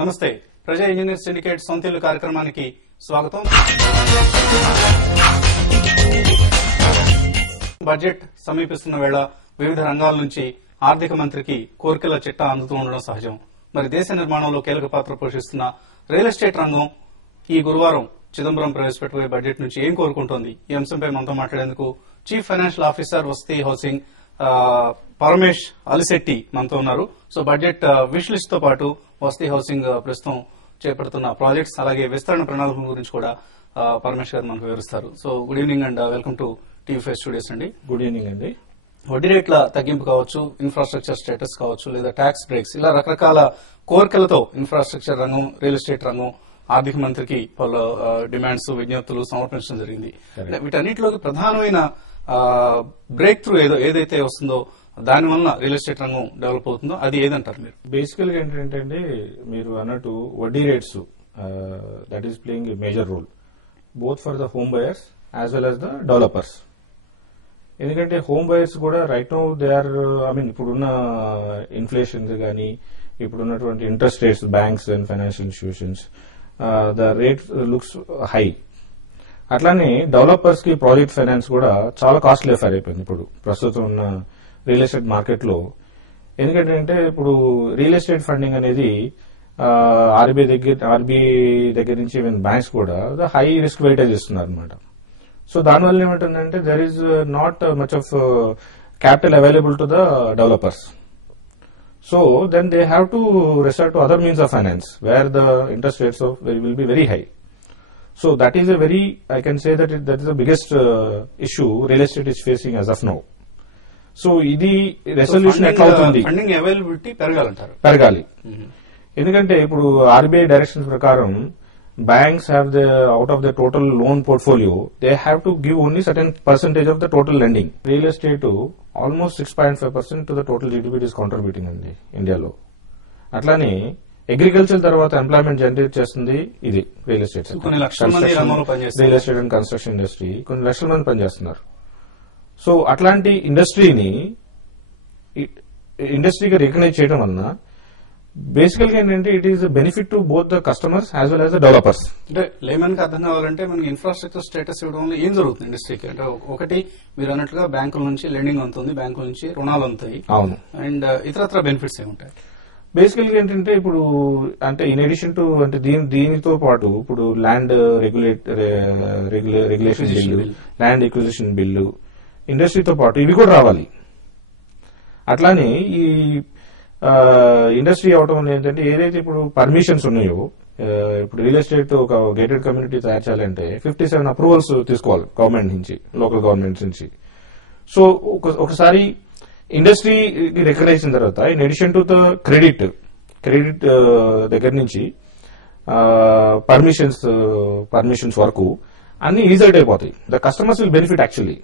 నమస్తే. ప్రజా engineer syndicate సొంతిల్లు కార్యక్రమానికి స్వాగతం. బడ్జెట్ సమీపిస్తున్న వేళ వివిధ రంగాల నుంచి ఆర్థిక మంత్రికి కోరికల చిట్టా అందుతూ ఉండడం సహజం. మరి దేశ నిర్మాణంలో కీలక పాత్ర పోషిస్తున్న రియల్ ఎస్టేట్ రంగం ఈ గురువారం చిదంబరం ప్రవేశపెట్టబోయే బడ్జెట్ నుంచి ఏం కోరుకుంటోంది? ఈ అంశంపై మనతో మాట్లాడేందుకు చీఫ్ ఫైనాన్షియల్ ఆఫీసర్ వసతి హౌసింగ్ పరమేష్ అలిశెట్టి మనతో ఉన్నారు. సో బడ్జెట్ విష్ లిస్ట్ తో పాటు వసతి హౌసింగ్ ప్రస్తుతం చేపడుతున్న ప్రాజెక్ట్స్ అలాగే విస్తరణ ప్రణాళికల గురించి కూడా పరమేష్ గారు మనకు వివరిస్తారు. So good evening and welcome to TV5 studios అండి. గుడ్ ఈవినింగ్ అండి. వడ్డీ రేట్ల తగ్గింపు కావచ్చు, ఇన్ఫ్రాస్ట్రక్చర్ స్టేటస్ కావచ్చు, లేదా ట్యాక్స్ బ్రేక్స్, ఇలా రకరకాల కోరికలతో ఇన్ఫ్రాస్ట్రక్చర్ రంగం, రియల్ ఎస్టేట్ రంగం ఆర్థిక మంత్రికి పలు డిమాండ్స్, విజ్ఞప్తులు సమర్పించడం జరిగింది. వీటన్నిటిలోకి ప్రధానమైన బ్రేక్ త్రూ ఏదైతే వస్తుందో దానివల్ల రియల్ ఎస్టేట్ రంగం డెవలప్ అవుతుందో అది ఏదంటారు మీరు? బేసికల్ గా ఏంటంటే మీరు అన్నట్టు వడ్డీ rates that is playing a major role both for the home buyers as well as the developers. ఎందుకంటే హోమ్ బయర్స్ కూడా రైట్ నౌ దే ఆర్ ఇప్పుడున్న ఇన్ఫ్లేషన్ కానీ ఇప్పుడున్నటువంటి interest rates banks and financial institutions the rate looks high. అట్లానే developers కి project finance కూడా చాలా costly affair అయిపోయింది ఇప్పుడు ప్రస్తుతం ఉన్న రియల్ ఎస్టేట్ మార్కెట్ లో. ఎందుకంటే ఇప్పుడు రియల్ ఎస్టేట్ ఫండింగ్ అనేది ఆర్బీఐ దగ్గర నుంచి ఈవెన్ బ్యాంక్స్ కూడా హై రిస్క్ వెయిటేజ్ ఇస్తున్నారు అనమాట. సో దానివల్ల ఏమంటుందంటే there is not much of capital available to the developers. So then they have to resort to other means of finance where the interest rates will be very high. So that is a very, I can say that that is the biggest issue real estate is facing as of now. So ఇది resolution ఎట్లా అవుతుంది? Funding availability పెరగాలి. ఎందుకంటే ఇప్పుడు RBI directions ప్రకారం banks have the out of the total loan portfolio they have to give only certain percentage of the total lending. Real estate almost 6.5% to the total GDP is contributing అండి ఇండియాలో. అట్లానే agriculture తర్వాత employment generate చేస్తుంది ఇది real estate. Real estate and construction industry కొన్ని లక్షల మంది పనిచేస్తున్నారు. సో అట్లాంటి ఇండస్ట్రీగా రికగ్నైజ్ చేయడం వలన బేసికల్ గా ఏంటంటే it is benefit to both the customers as well as the developers. అంటే లేమన్ కి అర్థం కావాలంటే మనకి ఇన్ఫ్రాస్ట్రక్చర్ స్టేటస్ ఇవ్వడం వల్ల ఏం జరుగుతుంది ఇండస్ట్రీకి? అంటే ఒకటి మీరు అన్నట్లుగా బ్యాంకుల నుంచి లెండింగ్ అందుతుంది, బ్యాంకుల నుంచి రుణాలు అందుతాయి. అవును. అండ్ ఇతరత్ర బెనిఫిట్స్ ఏముంటాయి? బేసికల్ గా ఏంటంటే ఇప్పుడు అంటే ఇన్ అడిషన్ టు అంటే దీనితో పాటు ఇప్పుడు land regulation bill, land acquisition bill, ఇండస్ట్రీతో పాటు ఇవి కూడా రావాలి. అట్లానే ఈ ఇండస్ట్రీ అవటం వల్ల ఏంటంటే ఏదైతే ఇప్పుడు పర్మిషన్స్ ఉన్నాయో ఇప్పుడు రియల్ ఎస్టేట్ ఒక గేటెడ్ కమ్యూనిటీ తయారు చేయాలంటే 57 అప్రూవల్స్ తీసుకోవాలి గవర్నమెంట్ నుంచి, లోకల్ గవర్నమెంట్స్ నుంచి. సో ఒకసారి ఇండస్ట్రీ రికగ్నైజ్ చేసిన తర్వాత in addition to the credit దగ్గర నుంచి పర్మిషన్స్ వరకు అన్ని ఈజీ అయిపోతాయి. The customers will benefit actually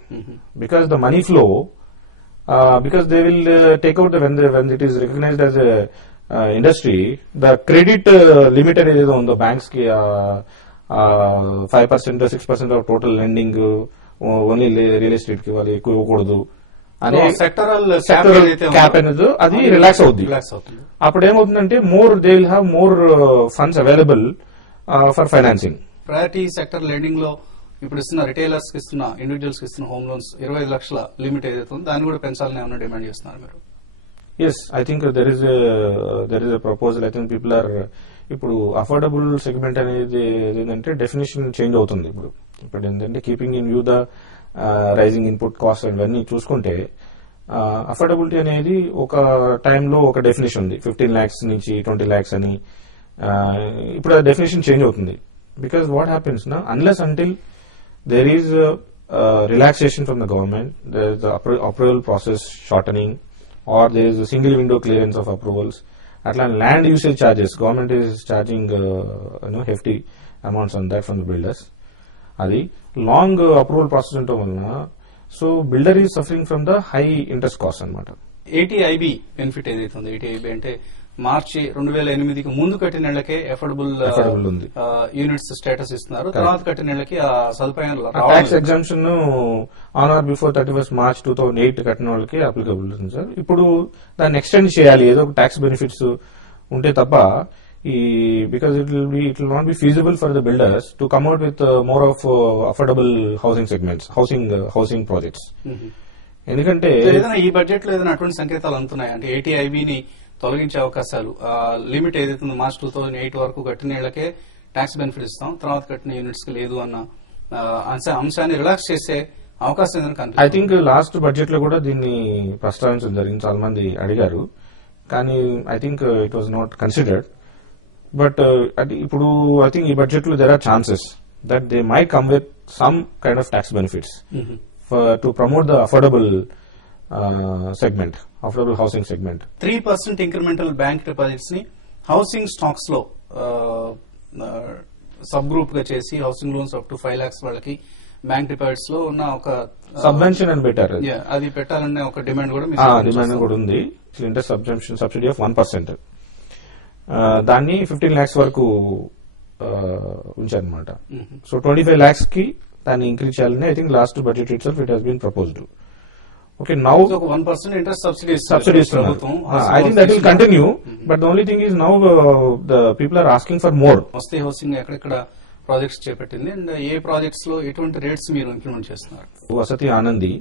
because the money flow because they will take out when it is recognised as industry the credit limit అనేది ఏదో ఉందో బ్యాంక్స్ కి 5% 6% of total lending only real estate కి వాళ్ళు ఎక్కువ ఇవ్వకూడదు అనే సెక్టరల్ క్యాప్ అనేది అది రిలాక్స్ అవుతుంది. అప్పుడు ఏమవుతుందంటే they will have more funds available for financing. Priority sector lending లో ఇప్పుడు ఇస్తున్న రిటైలర్స్ కి ఇస్తున్న, ఇండివిజువల్స్ కి ఇస్తున్న హోమ్ లోన్స్ 25 లక్షల లిమిట్ ఏదైతే ఉందో దాన్ని కూడా పెంచాలని ఏమన్నా డిమాండ్ చేస్తున్నారు మీరు? Yes, I think there is a proposal. I think people are ఇప్పుడు అఫోర్డబుల్ సెగ్మెంట్ అనేది ఏంటంటే డెఫినేషన్ చేంజ్ అవుతుంది. ఇప్పుడు ఏంటంటే keeping in view the rising input cost ఇవన్నీ చూసుకుంటే అఫోర్డబిలిటీ అనేది ఒక టైంలో ఒక డెఫినేషన్ ఉంది, 15 lakhs నుంచి 20 lakhs అని. ఇప్పుడు ఆ డెఫినేషన్ చేంజ్ అవుతుంది. బికాస్ వాట్ హ్యాపెన్స్ నా unless until there is relaxation from the government, there is the approval process shortening or there is single window clearance of approvals. అట్లా land usage charges government is charging hefty amounts on that from the builders. అది long approval process ఉండటం వలన so builder is suffering from the high interest cost అనమాట. ATIB benefit ఏదైతే ఉందో, ఏటీఐబి అంటే మార్చి 2008కి ముందు కట్టినళ్లకే affordable units status ఇస్తున్నారు, తర్వాత కట్టినళ్లకి ఆ సదుపాయాలు tax exemption on are before 31st March 2008 కట్టిన వాళ్ళకి అప్లికబుల్ ఉంది సార్. ఇప్పుడు దాన్ని ఎక్స్టెండ్ చేయాలి, ఏదో ఒక ట్యాక్స్ బెనిఫిట్స్ ఉంటే తప్ప because it will not be feasible for the builders to come out with more of affordable housing segments, housing projects. ఎందుకంటే ఏదైనా ఈ బడ్జెట్ లో ఏదైనా అటువంటి సంకేతాలు అందుతున్నాయి అంటే ఏటీఐబిని తొలగించే అవకాశాలు, లిమిట్ ఏదైతే ఉందో మార్చ్ 2008 వరకు కట్టిన ఏళ్లకే ట్యాక్స్ బెనిఫిట్ ఇస్తాం, తర్వాత కట్టిన యూనిట్స్ కి లేదు అన్న అంశాన్ని రిలాక్స్ చేసే అవకాశం ఏదైనా కనిపిస్తుంది. ఐ థింక్ లాస్ట్ బడ్జెట్ లో కూడా దీన్ని ప్రస్తావించడం జరిగింది, చాలా మంది అడిగారు, కానీ I think it was not considered. But ఇప్పుడు ఐ థింక్ ఈ బడ్జెట్ లో there are chances that they might come with some kind of tax benefits to promote the affordable segment, affordable housing segment. 3% incremental bank deposits ని housing stocks లో sub group గా చేసి housing loans up to 5 lakhs వాళ్ళకి bank deposits లో ఉన్న ఒక subvention అని పెట్టారు, అది పెట్టాలనే ఒక డిమాండ్ కూడా డిమాండ్ కూడా ఉంది. ఇంట్రెస్ట్ సబ్వెన్షన్ సబ్సిడీ ఆఫ్ 1%, దాన్ని 15 lakhs వరకు ఉంచారనమాట. సో 25 lakhs కి దాన్ని ఇంక్రీజ్ చేయాలని I think last budget itself it has been proposed. Okay, now 1% interest subsidies. I think that will continue, but the only thing is now the people are asking for more. Masti housing ఎక్కడెక్కడ projects చేపట్టింది and A projects లో ఎటువంటి rates మీరు implement చేస్తున్నారు? Vasati Anandi,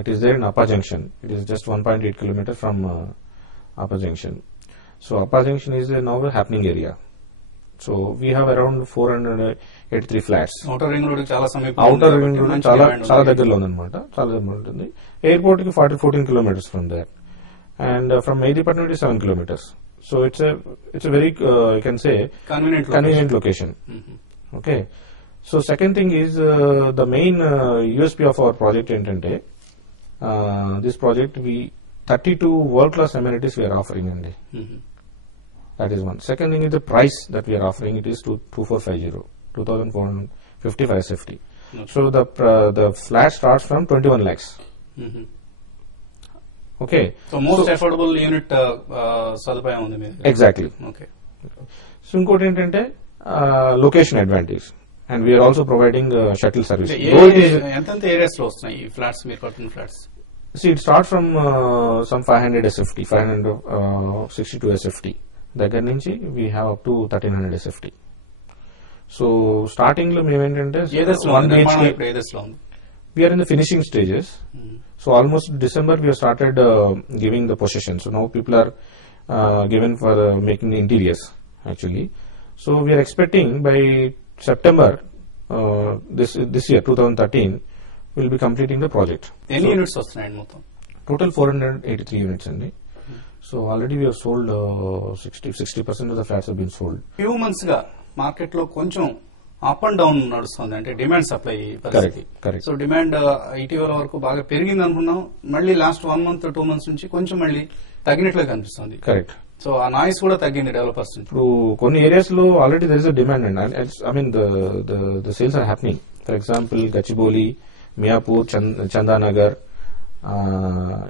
it is there in Appa Junction. It is just 1.8 km from Appa Junction. So Appa Junction is now a happening area. So we have around 483 flats. Outer ring road చాలా సమీపంలో, outer ring road చాలా దగ్గరలో ఉందన్నమాట, చాలా దగ్గరలో ఉంటుంది. Airport కి 14 kilometers from there, and from Mehdipatnam it is 7 kilometers. So it's a very you can say convenient location. Okay. So second thing is the main USP of our project entante, this project we 32 world class amenities we are offering andi. That is one. Second thing is the price that we are offering. It is 2450, 2450 for SFT. Okay. So the flat starts from 21 lakhs. Okay. So most affordable unit sadupayam undi meeku. Exactly. Okay. So inkoti entante location advantage, and we are also providing shuttle service. ఎంత areas లో వస్తున్నాయి ఈ flats మీరు కట్టిన flats? See, it starts from some 500 SFT, 562 SFT. దగ్గర నుంచి we have up to 1300 SFT. So starting లో మేమేంటంటే we're in the finishing stages. So almost December we're started giving the position. So now people are given for making the interiors actually. So we're expecting by September this year 2013 will be completing the project. ఎన్ని units వస్తున్నాయి మొత్తం? Total 483 units అండి. So already we have sold 60% of the flats have been sold. Few months గా market లో కొంచెం up and down నడుస్తుంది, అంటే demand supply పరిస్థితి. సో డిమాండ్ ఇటీవల వరకు బాగా పెరిగింది అనుకున్నాం, మళ్ళీ లాస్ట్ 1 month 2 months నుంచి కొంచెం మళ్ళీ తగ్గినట్లే కనిపిస్తుంది. కరెక్ట్. సో ఆ నాయిస్ కూడా తగ్గింది డెవలపర్స్ నుంచి. ఇప్పుడు కొన్ని ఏరియాస్ లో already there is a demand and I mean the sales are happening. For example Gachibowli, Miyapur, Chandanagar,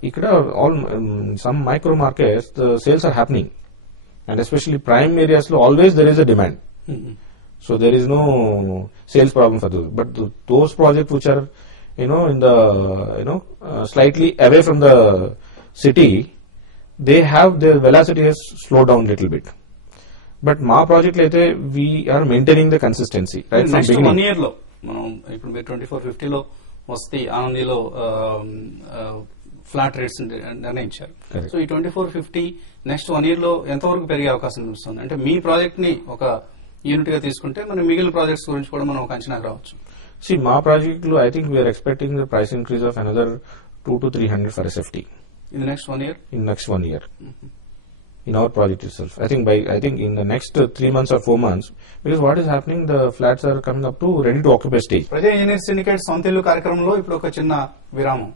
ఇక్కడ all some micro markets the sales are happening, and especially prime areas లో always there is a demand. So there is no sales problem for those, but those projects which are in the slightly away from the city, they have their velocity has slowed down a little bit. But మా project అయితే we are maintaining the consistency right from next beginning. 1 year లో మనం ఇప్పుడు 2450 లో వస్తే ఆనందిలో flat rates నిర్ణయించారు. So ఈ 2450 next 1 year లో ఎంతవరకు పెరిగే అవకాశం కనిపిస్తుంది? అంటే మీ ప్రాజెక్ట్ ని ఒక యూనిట్ గా తీసుకుంటే మన మిగిలిన ప్రాజెక్ట్స్ గురించి కూడా మనం ఒక అంచనాకు రావచ్చు. See, మా ప్రాజెక్ట్ లో I think we are expecting the price increase of another 200 to 300 for SFT in the next 1 year. In next 1 year, in our project itself. I think in the next 3 months or 4 months, because what is happening, the flats are coming up to ready to occupy stage. ప్రజా engineer syndicate సొంత ఇల్లు కార్యక్రమంలో ఇప్పుడు ఒక చిన్న విరామం.